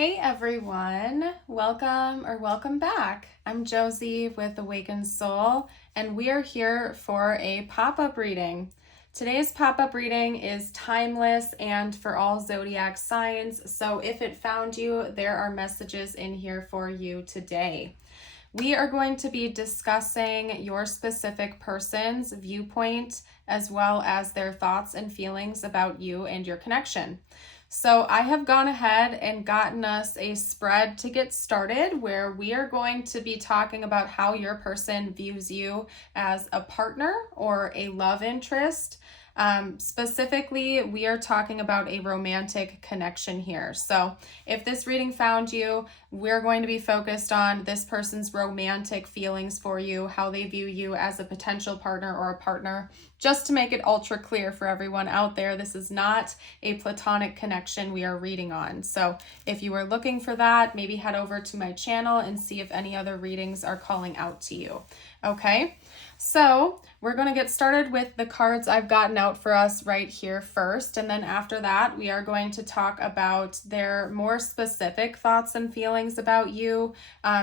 Hey everyone, welcome back. I'm Josie with Awakened Soul, and we are here for a pop-up reading. Today's pop-up reading is timeless and for all zodiac signs, so if it found you, there are messages in here for you today. We are going to be discussing your specific person's viewpoint as well as their thoughts and feelings about you and your connection. So I have gone ahead and gotten us a spread to get started where we are going to be talking about how your person views you as a partner or a love interest. Specifically, we are talking about a romantic connection here. So if this reading found you, we're going to be focused on this person's romantic feelings for you, how they view you as a potential partner or a partner. Just to make it ultra clear for everyone out there, this is not a platonic connection we are reading on. So if you are looking for that, maybe head over to my channel and see if any other readings are calling out to you. Okay, so we're going to get started with the cards I've gotten out for us right here first. And then after that, we are going to talk about their more specific thoughts and feelings about you,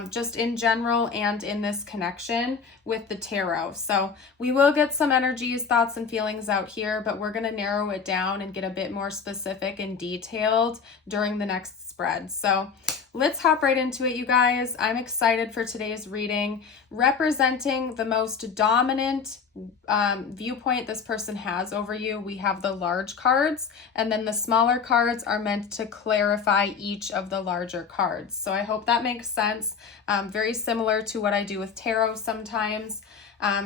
just in general and in this connection with the tarot. So we will get some energies, thoughts, and feelings out here, but we're going to narrow it down and get a bit more specific and detailed during the next spread. So let's hop right into it, you guys. I'm excited for today's reading. Representing the most dominant viewpoint this person has over you, we have the large cards, and then the smaller cards are meant to clarify each of the larger cards. So I hope that makes sense. Very similar to what I do with tarot sometimes.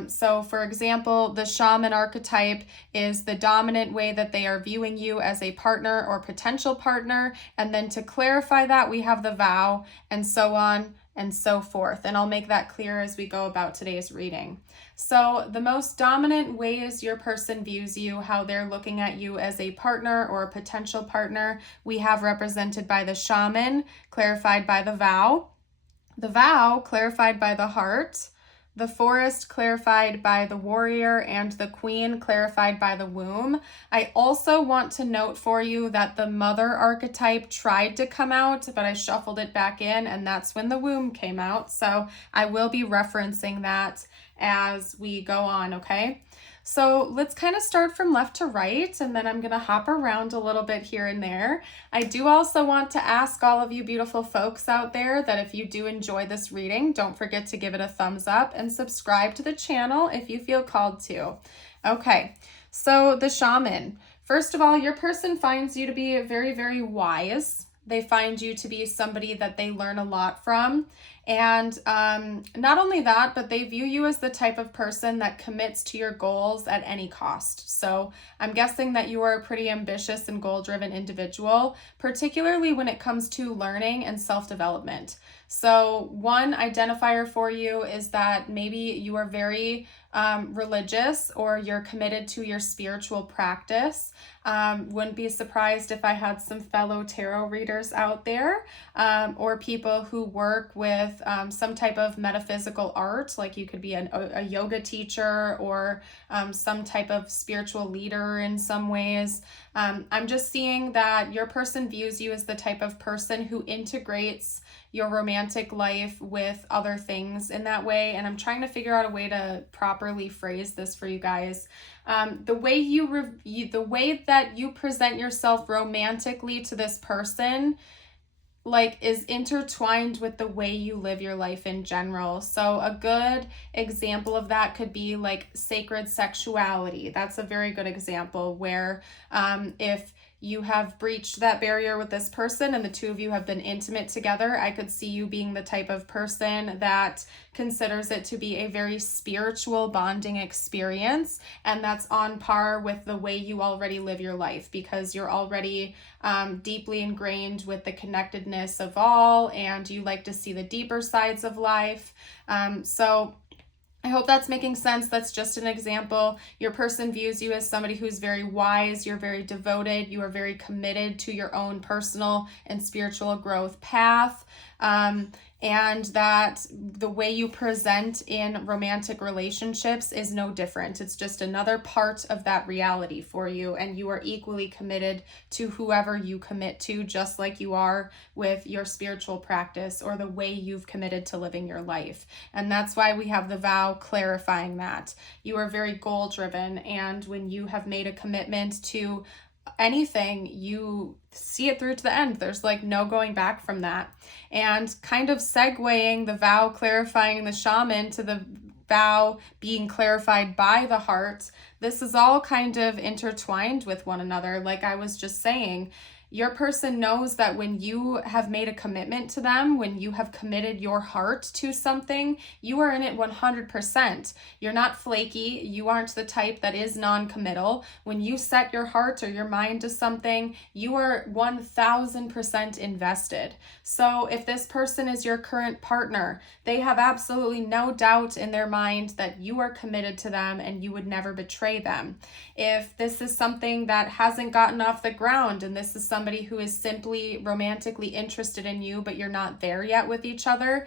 So for example, the shaman archetype is the dominant way that they are viewing you as a partner or potential partner. And then to clarify that, we have the vow and so on and so forth. And I'll make that clear as we go about today's reading. So the most dominant ways your person views you, how they're looking at you as a partner or a potential partner, we have represented by the shaman, clarified by the vow clarified by the heart, the forest clarified by the warrior, and the queen clarified by the womb. I also want to note for you that the mother archetype tried to come out, but I shuffled it back in, and that's when the womb came out. So I will be referencing that as we go on, okay? So let's kind of start from left to right, and then I'm going to hop around a little bit here and there. I do also want to ask all of you beautiful folks out there that if you do enjoy this reading, don't forget to give it a thumbs up and subscribe to the channel if you feel called to. Okay, so the shaman. First of all, your person finds you to be very, very wise. They find you to be somebody that they learn a lot from. And not only that, but they view you as the type of person that commits to your goals at any cost. So I'm guessing that you are a pretty ambitious and goal-driven individual, particularly when it comes to learning and self-development. So one identifier for you is that maybe you are very religious or you're committed to your spiritual practice. Wouldn't be surprised if I had some fellow tarot readers out there or people who work with some type of metaphysical art, like you could be a yoga teacher or some type of spiritual leader in some ways. I'm just seeing that your person views you as the type of person who integrates your romantic life with other things in that way. And I'm trying to figure out a way to properly phrase this for you guys. The way that you present yourself romantically to this person is intertwined with the way you live your life in general. So a good example of that could be like sacred sexuality. That's a very good example where if you have breached that barrier with this person and the two of you have been intimate together, I could see you being the type of person that considers it to be a very spiritual bonding experience. And that's on par with the way you already live your life because you're already deeply ingrained with the connectedness of all and you like to see the deeper sides of life. So I hope that's making sense. That's just an example. Your person views you as somebody who's very wise, you're very devoted, you are very committed to your own personal and spiritual growth path. And that the way you present in romantic relationships is no different. It's just another part of that reality for you, and you are equally committed to whoever you commit to, just like you are with your spiritual practice or the way you've committed to living your life. And that's why we have the vow clarifying that. You are very goal driven, and when you have made a commitment to anything, you see it through to the end. There's like no going back from that. And kind of segueing the vow clarifying the shaman to the vow being clarified by the heart, this is all kind of intertwined with one another. Like I was just saying, your person knows that when you have made a commitment to them, when you have committed your heart to something, you are in it 100%. You're not flaky. You aren't the type that is non-committal. When you set your heart or your mind to something, you are 1000% invested. So if this person is your current partner, they have absolutely no doubt in their mind that you are committed to them and you would never betray them. If this is something that hasn't gotten off the ground and this is somebody who is simply romantically interested in you, but you're not there yet with each other,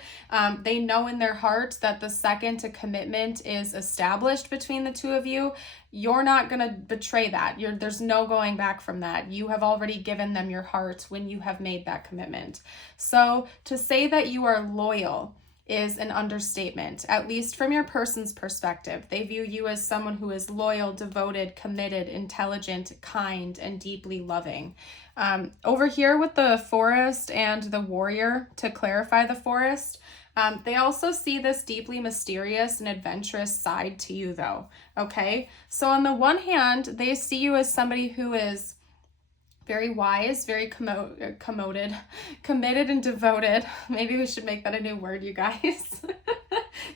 they know in their heart that the second a commitment is established between the two of you, you're not going to betray that. There's no going back from that. You have already given them your heart when you have made that commitment. So to say that you are loyal is an understatement, at least from your person's perspective. They view you as someone who is loyal, devoted, committed, intelligent, kind, and deeply loving. Over here with the forest and the warrior, to clarify the forest, they also see this deeply mysterious and adventurous side to you though, okay? So on the one hand, they see you as somebody who is very wise, very committed and devoted. Maybe we should make that a new word, you guys.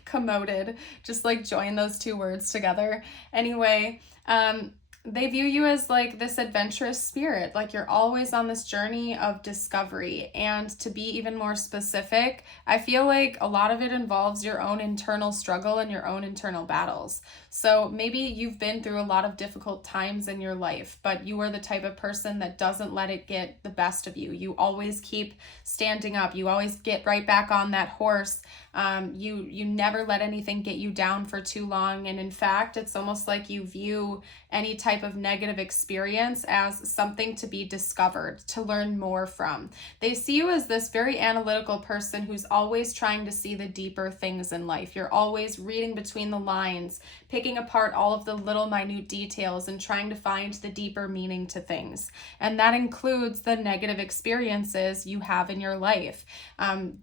Commoded. Just like join those two words together. Anyway, they view you as like this adventurous spirit, like you're always on this journey of discovery. And to be even more specific, I feel like a lot of it involves your own internal struggle and your own internal battles. So maybe you've been through a lot of difficult times in your life, but you are the type of person that doesn't let it get the best of you. You always keep standing up. You always get right back on that horse. You never let anything get you down for too long. And in fact, it's almost like you view any type of negative experience as something to be discovered, to learn more from. They see you as this very analytical person who's always trying to see the deeper things in life. You're always reading between the lines, picking apart all of the little minute details and trying to find the deeper meaning to things. And that includes the negative experiences you have in your life.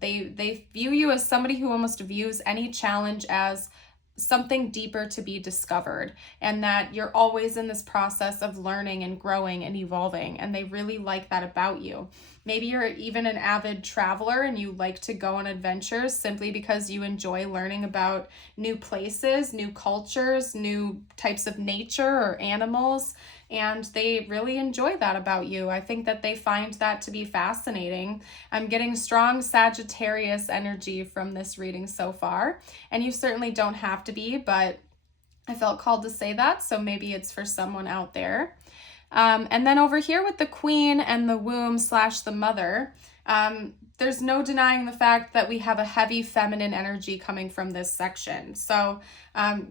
They view you as somebody who almost views any challenge as something deeper to be discovered, and that you're always in this process of learning and growing and evolving, and they really like that about you. Maybe you're even an avid traveler and you like to go on adventures simply because you enjoy learning about new places, new cultures, new types of nature or animals, and they really enjoy that about you. I think that they find that to be fascinating. I'm getting strong Sagittarius energy from this reading so far, and you certainly don't have to be, but I felt called to say that, so maybe it's for someone out there. And then over here with the queen and the womb / the mother, there's no denying the fact that we have a heavy feminine energy coming from this section. So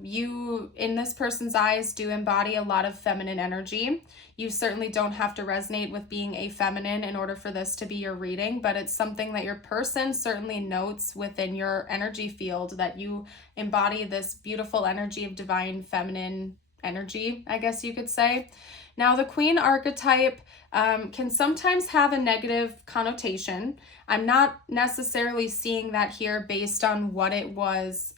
you, in this person's eyes, do embody a lot of feminine energy. You certainly don't have to resonate with being a feminine in order for this to be your reading, but it's something that your person certainly notes within your energy field, that you embody this beautiful energy of divine feminine energy, I guess you could say. Now, the queen archetype can sometimes have a negative connotation. I'm not necessarily seeing that here based on what it was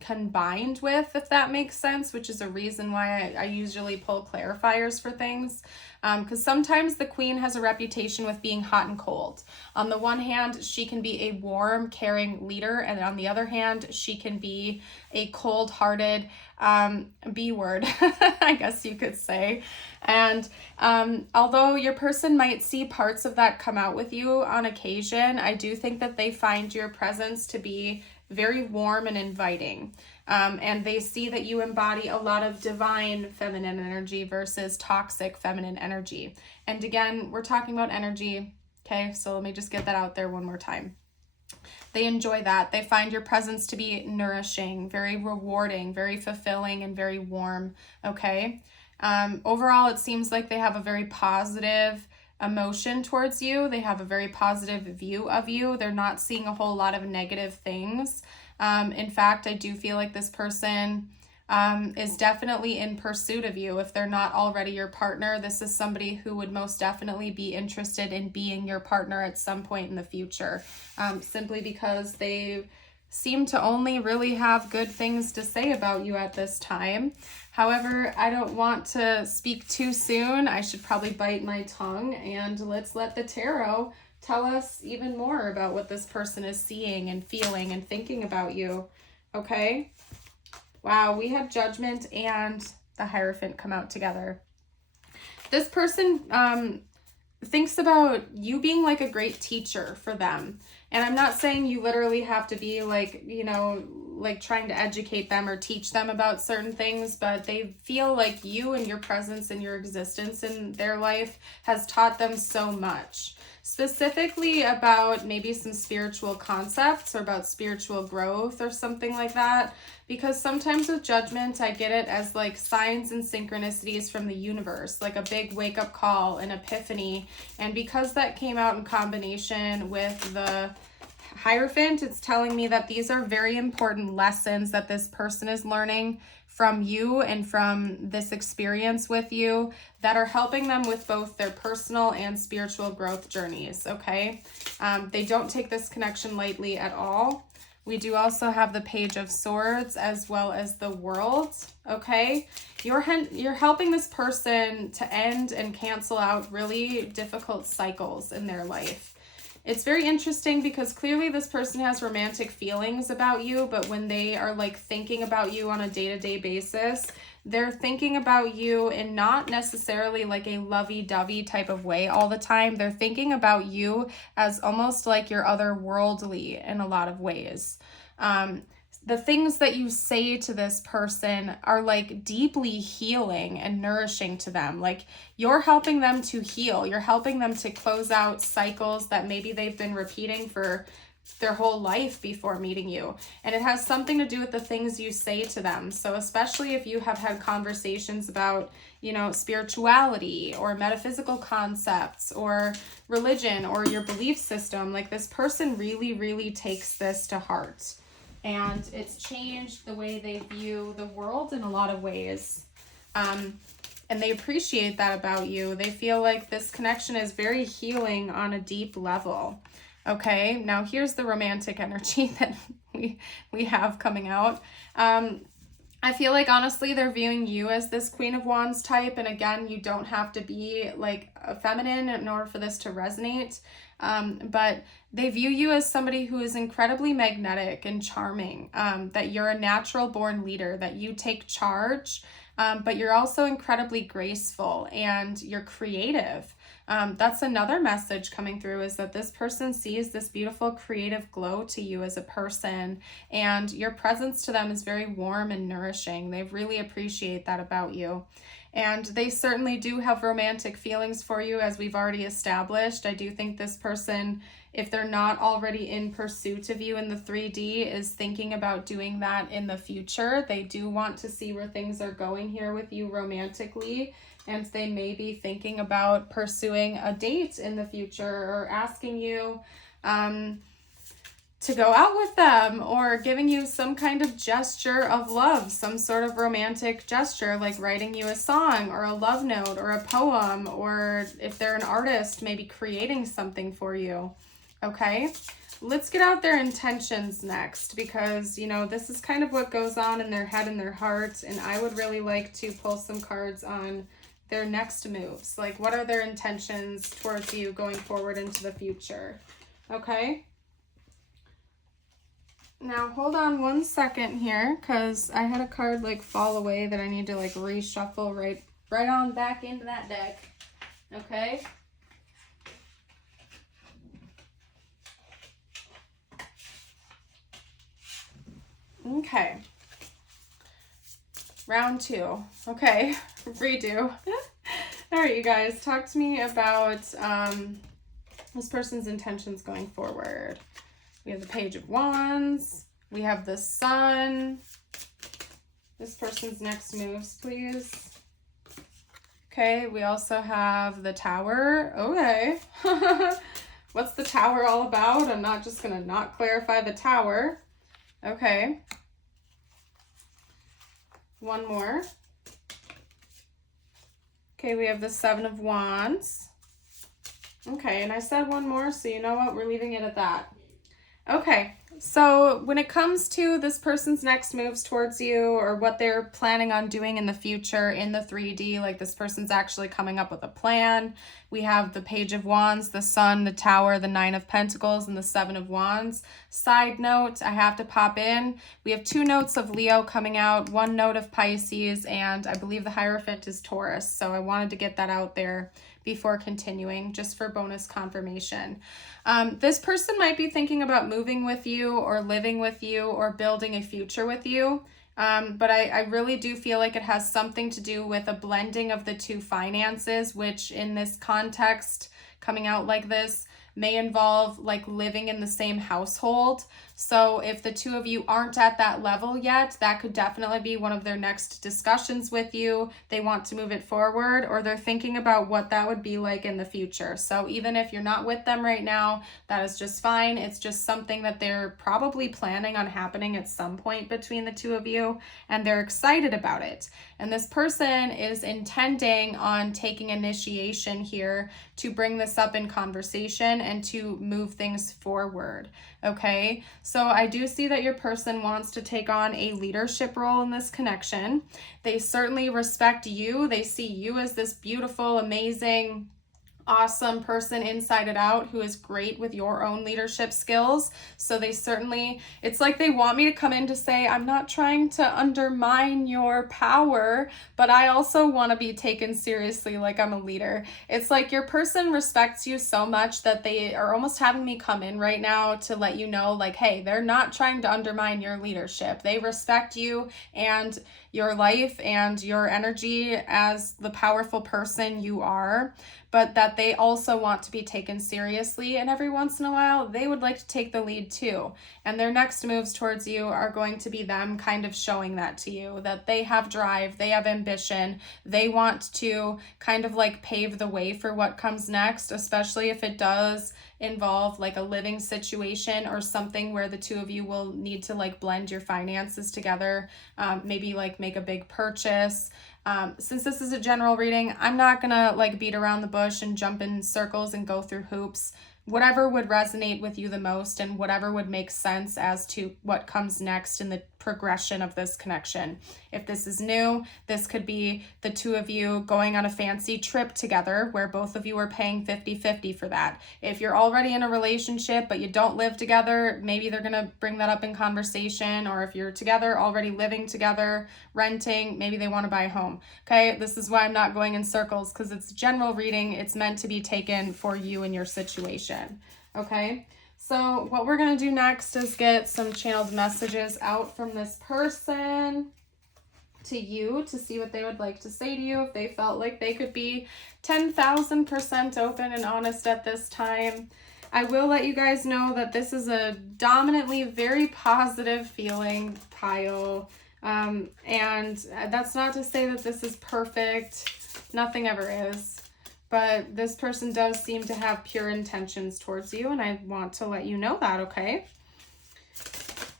combined with, if that makes sense, which is a reason why I usually pull clarifiers for things. Because sometimes the queen has a reputation with being hot and cold. On the one hand, she can be a warm, caring leader, and on the other hand, she can be a cold-hearted B word, I guess you could say. And although your person might see parts of that come out with you on occasion, I do think that they find your presence to be very warm and inviting. And they see that you embody a lot of divine feminine energy versus toxic feminine energy. And again, we're talking about energy. Okay, so let me just get that out there one more time. They enjoy that. They find your presence to be nourishing, very rewarding, very fulfilling, and very warm. Okay. Overall, it seems like they have a very positive emotion towards you. They have a very positive view of you. They're not seeing a whole lot of negative things. In fact, I do feel like this person is definitely in pursuit of you. If they're not already your partner, this is somebody who would most definitely be interested in being your partner at some point in the future, simply because they seem to only really have good things to say about you at this time. However, I don't want to speak too soon. I should probably bite my tongue, and let's let the tarot tell us even more about what this person is seeing and feeling and thinking about you. Okay? Wow, we had Judgment and the Hierophant come out together. This person thinks about you being like a great teacher for them. And I'm not saying you literally have to be like, you know, like trying to educate them or teach them about certain things, but they feel like you and your presence and your existence in their life has taught them so much. Specifically about maybe some spiritual concepts or about spiritual growth or something like that. Because sometimes with Judgment, I get it as like signs and synchronicities from the universe, like a big wake-up call, an epiphany. And because that came out in combination with the Hierophant, it's telling me that these are very important lessons that this person is learning from you and from this experience with you that are helping them with both their personal and spiritual growth journeys, okay? They don't take this connection lightly at all. We do also have the Page of Swords as well as the World, okay? You're helping this person to end and cancel out really difficult cycles in their life. It's very interesting because clearly this person has romantic feelings about you, but when they are like thinking about you on a day-to-day basis, they're thinking about you in not necessarily like a lovey-dovey type of way all the time. They're thinking about you as almost like you're otherworldly in a lot of ways. The things that you say to this person are like deeply healing and nourishing to them. Like you're helping them to heal. You're helping them to close out cycles that maybe they've been repeating for their whole life before meeting you. And it has something to do with the things you say to them. So especially if you have had conversations about, you know, spirituality or metaphysical concepts or religion or your belief system, like this person really, really takes this to heart. And it's changed the way they view the world in a lot of ways. And they appreciate that about you. They feel like this connection is very healing on a deep level. Okay, now here's the romantic energy that we have coming out. I feel like honestly they're viewing you as this Queen of Wands type, and again, you don't have to be like a feminine in order for this to resonate. But they view you as somebody who is incredibly magnetic and charming, that you're a natural born leader, that you take charge, but you're also incredibly graceful and you're creative. That's another message coming through, is that this person sees this beautiful creative glow to you as a person, and your presence to them is very warm and nourishing. They really appreciate that about you. And they certainly do have romantic feelings for you, as we've already established. I do think this person, if they're not already in pursuit of you in the 3D, is thinking about doing that in the future. They do want to see where things are going here with you romantically, and they may be thinking about pursuing a date in the future or asking you to go out with them, or giving you some kind of gesture of love, some sort of romantic gesture, like writing you a song or a love note or a poem, or if they're an artist, maybe creating something for you. Okay, let's get out their intentions next, because, you know, this is kind of what goes on in their head and their heart, and I would really like to pull some cards on their next moves. Like, what are their intentions towards you going forward into the future? Okay. Now, hold on one second here, because I had a card like fall away that I need to like reshuffle right on back into that deck. Okay. Okay. Round 2. Okay, redo. All right, you guys, talk to me about this person's intentions going forward. We have the Page of Wands. We have the Sun. This person's next moves, please. Okay, we also have the Tower. Okay. What's the Tower all about? I'm not just going to not clarify the Tower. Okay. One more. Okay, we have the Seven of Wands. Okay, and I said one more, so you know what? We're leaving it at that. Okay, so when it comes to this person's next moves towards you or what they're planning on doing in the future in the 3D, like this person's actually coming up with a plan. We have the Page of Wands, the Sun, the Tower, the Nine of Pentacles, and the Seven of Wands. Side note, I have to pop in. We have 2 notes of Leo coming out, 1 note of Pisces, and I believe the Hierophant is Taurus. So I wanted to get that out there before continuing, just for bonus confirmation. This person might be thinking about moving with you or living with you or building a future with you. But I really do feel like it has something to do with a blending of the 2 finances, which in this context, coming out like this, may involve like living in the same household. So if the 2 of you aren't at that level yet, that could definitely be one of their next discussions with you. They want to move it forward, or they're thinking about what that would be like in the future. So even if you're not with them right now, that is just fine. It's just something that they're probably planning on happening at some point between the 2 of you, and they're excited about it. And this person is intending on taking initiation here to bring this up in conversation and to move things forward. Okay, so I do see that your person wants to take on a leadership role in this connection. They certainly respect you. They see you as this beautiful, amazing, awesome person inside and out who is great with your own leadership skills. So they certainly, it's like they want me to come in to say, I'm not trying to undermine your power, but I also want to be taken seriously like I'm a leader. It's like your person respects you so much that they are almost having me come in right now to let you know, like, hey, they're not trying to undermine your leadership. They respect you and your life and your energy as the powerful person you are, but that they also want to be taken seriously, and every once in a while they would like to take the lead too. And their next moves towards you are going to be them kind of showing that to you, that they have drive, they have ambition, they want to kind of like pave the way for what comes next, especially if it does involve like a living situation or something where the 2 of you will need to like blend your finances together, maybe like make a big purchase. Since this is a general reading, I'm not gonna like beat around the bush and jump in circles and go through hoops. Whatever would resonate with you the most and whatever would make sense as to what comes next in the progression of this connection. If this is new, this could be the 2 of you going on a fancy trip together where both of you are paying 50-50 for that. If you're already in a relationship but you don't live together, maybe they're gonna bring that up in conversation. Or if you're together, already living together, renting, maybe they want to buy a home. Okay, this is why I'm not going in circles, because it's general reading. It's meant to be taken for you and your situation. Okay, so what we're going to do next is get some channeled messages out from this person to you to see what they would like to say to you, if they felt like they could be 10,000% open and honest at this time. I will let you guys know that this is a dominantly very positive feeling pile. And that's not to say that this is perfect. Nothing ever is. But this person does seem to have pure intentions towards you, and I want to let you know that, okay?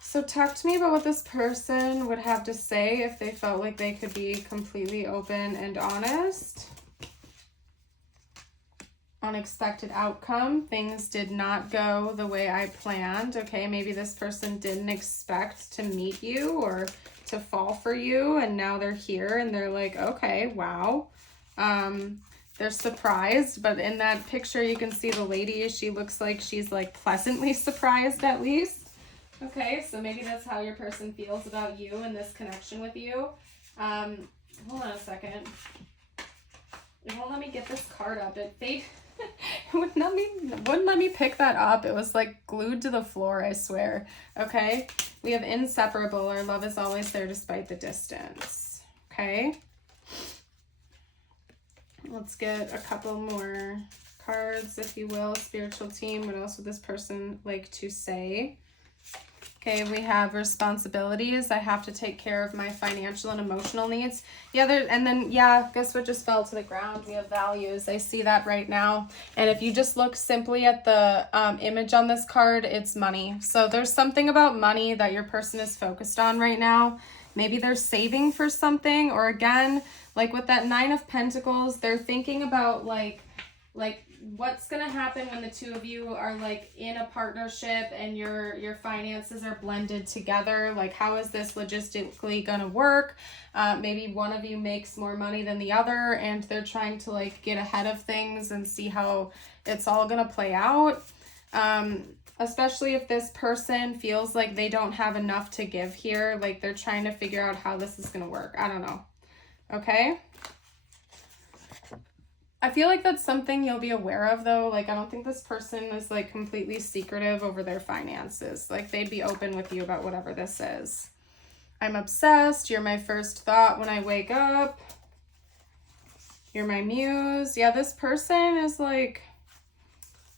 So talk to me about what this person would have to say if they felt like they could be completely open and honest. Unexpected outcome. Things did not go the way I planned. Okay, maybe this person didn't expect to meet you or to fall for you, and now they're here and they're like, okay, wow. They're surprised, but in that picture you can see the lady, she looks like she's like pleasantly surprised at least. Okay, so maybe that's how your person feels about you and this connection with you. Hold on a second. It won't let me get this card up. It wouldn't let me pick that up. It was like glued to the floor, I swear. Okay, we have inseparable. Our love is always there despite the distance. Okay, let's get a couple more cards, if you will. Spiritual team, what else would this person like to say? Okay, we have responsibilities. I have to take care of my financial and emotional needs. Yeah, and then, yeah, guess what just fell to the ground? We have values. I see that right now. And if you just look simply at the image on this card, it's money. So there's something about money that your person is focused on right now. Maybe they're saving for something, or again, like with that 9 of Pentacles, they're thinking about like what's gonna happen when the two of you are like in a partnership and your finances are blended together. Like, how is this logistically gonna work? Maybe one of you makes more money than the other and they're trying to like get ahead of things and see how it's all gonna play out. Especially if this person feels like they don't have enough to give here, like they're trying to figure out how this is gonna work. I don't know. Okay. I feel like that's something you'll be aware of though. Like, I don't think this person is like completely secretive over their finances. Like, they'd be open with you about whatever this is. I'm obsessed. You're my first thought when I wake up. You're my muse. Yeah, this person is like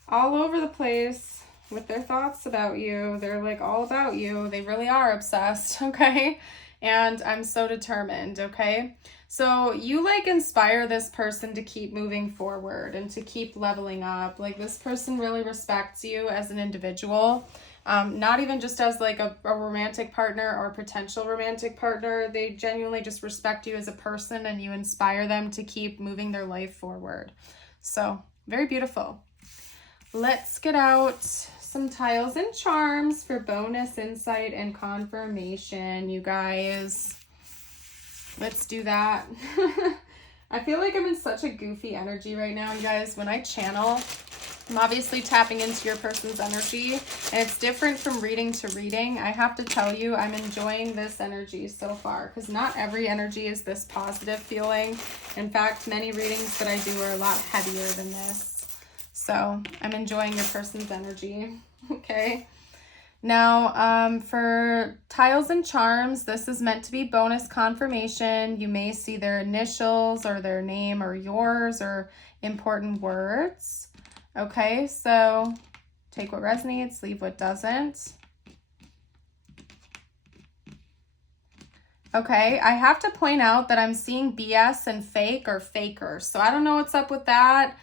all over the place with their thoughts about you. They're like all about you. They really are obsessed, okay? And I'm so determined, okay? So you like inspire this person to keep moving forward and to keep leveling up. Like, this person really respects you as an individual, not even just as like a romantic partner or potential romantic partner. They genuinely just respect you as a person, and you inspire them to keep moving their life forward. So very beautiful. Let's get out some tiles and charms for bonus insight and confirmation, you guys. Let's do that. I feel like I'm in such a goofy energy right now, you guys. When I channel, I'm obviously tapping into your person's energy, and it's different from reading to reading. I have to tell you, I'm enjoying this energy so far, because not every energy is this positive feeling. In fact, many readings that I do are a lot heavier than this. So I'm enjoying your person's energy. Okay. Now, for tiles and charms, this is meant to be bonus confirmation. You may see their initials or their name or yours or important words. Okay, so take what resonates, leave what doesn't. Okay, I have to point out that I'm seeing BS and fake or faker. So I don't know what's up with that.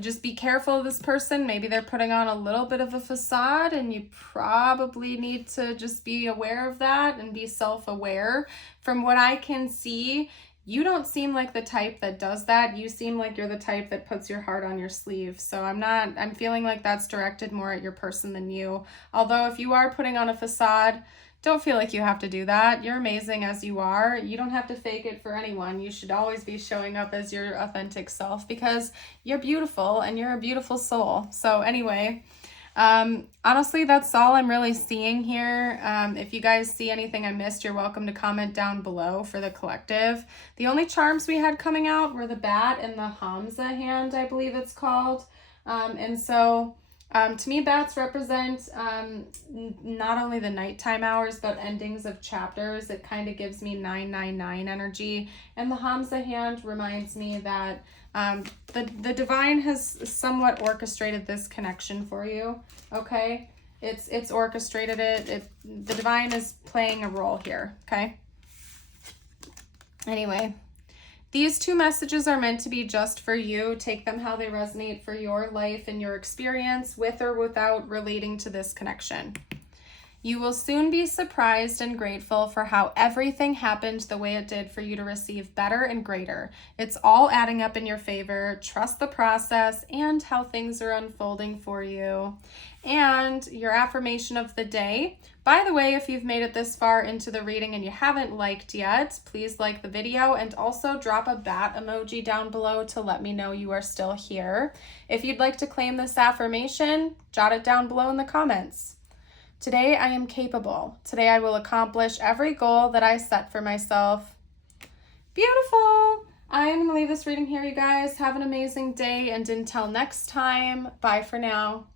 Just be careful of this person. Maybe they're putting on a little bit of a facade, and you probably need to just be aware of that and be self-aware. From what I can see, you don't seem like the type that does that. You seem like you're the type that puts your heart on your sleeve. So I'm feeling like that's directed more at your person than you. Although if you are putting on a facade, don't feel like you have to do that. You're amazing as you are. You don't have to fake it for anyone. You should always be showing up as your authentic self, because you're beautiful and you're a beautiful soul. So anyway, honestly, that's all I'm really seeing here. If you guys see anything I missed, you're welcome to comment down below for the collective. The only charms we had coming out were the bat and the Hamza hand, I believe it's called. To me, bats represent not only the nighttime hours, but endings of chapters. It kind of gives me 999 energy. And the Hamza hand reminds me that the divine has somewhat orchestrated this connection for you, okay? It's orchestrated it. The divine is playing a role here, okay? Anyway. These two messages are meant to be just for you. Take them how they resonate for your life and your experience, with or without relating to this connection. You will soon be surprised and grateful for how everything happened the way it did for you to receive better and greater. It's all adding up in your favor. Trust the process and how things are unfolding for you. And your affirmation of the day. By the way, if you've made it this far into the reading and you haven't liked yet, please like the video, and also drop a bat emoji down below to let me know you are still here. If you'd like to claim this affirmation, jot it down below in the comments. Today I am capable. Today I will accomplish every goal that I set for myself. Beautiful. I'm going to leave this reading here, you guys. Have an amazing day, and until next time, bye for now.